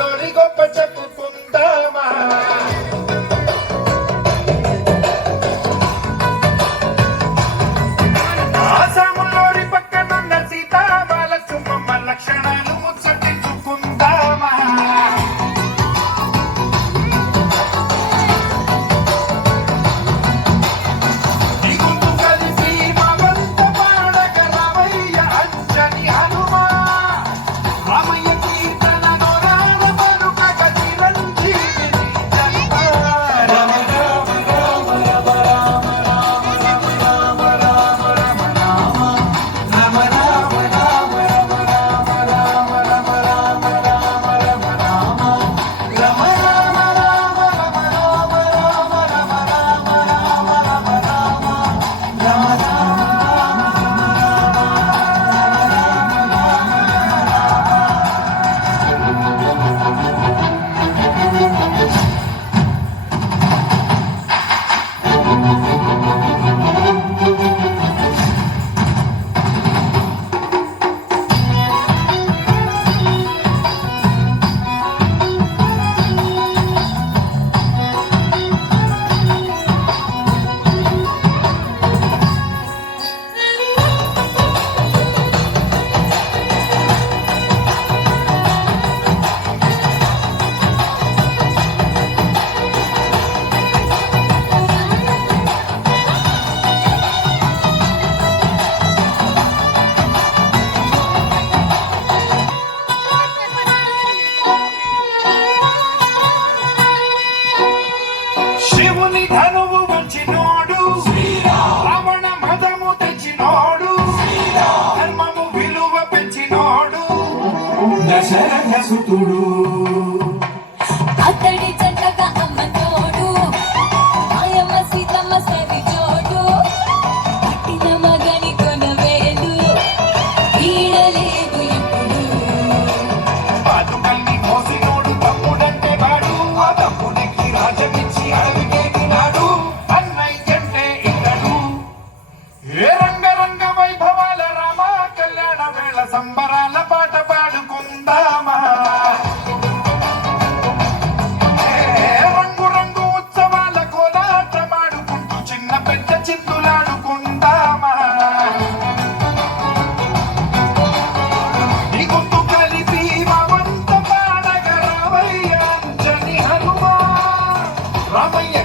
రాములోని గొప్ప చెప్పుకుందామా ఆసాములోని పక్కనున్న సీతామాల చుమ్మమ్మ లక్షణాలు ముచ్చటించుకుందామా శివుని ధనువు వంచినోడు రావణ మదము తెచ్చినోడు ధర్మము విలువ పెంచినోడు దశరథ సుతుడు అతడి చక్కగా అమ్మ తోడు ఆయమ్మ సీతమ్మ సరి జోడు పుట్టిన మగని కొనవేలు ఈడలేదు ఇప్పుడు పాదుకల్ని మోసినోడు తమ్ముడంటే వాడు ఆ తమ్ముడికి రాజమిచ్చి అడవికేదినాడు అన్నయ్యంటే ఇతడు ఏ రంగరంగ వైభవాల రామ కళ్యాణ వేళ సంబరాల పాట పాడుకుందామా రంగు రంగు ఉత్సవాల కోలాటమాడుకుంటూ చిన్న పెద్ద చిందులాడుకుందామా ఈ గుంపు కలిపి మా వంత పాడగ రామయ్య అంజని హనుమా రామయ్య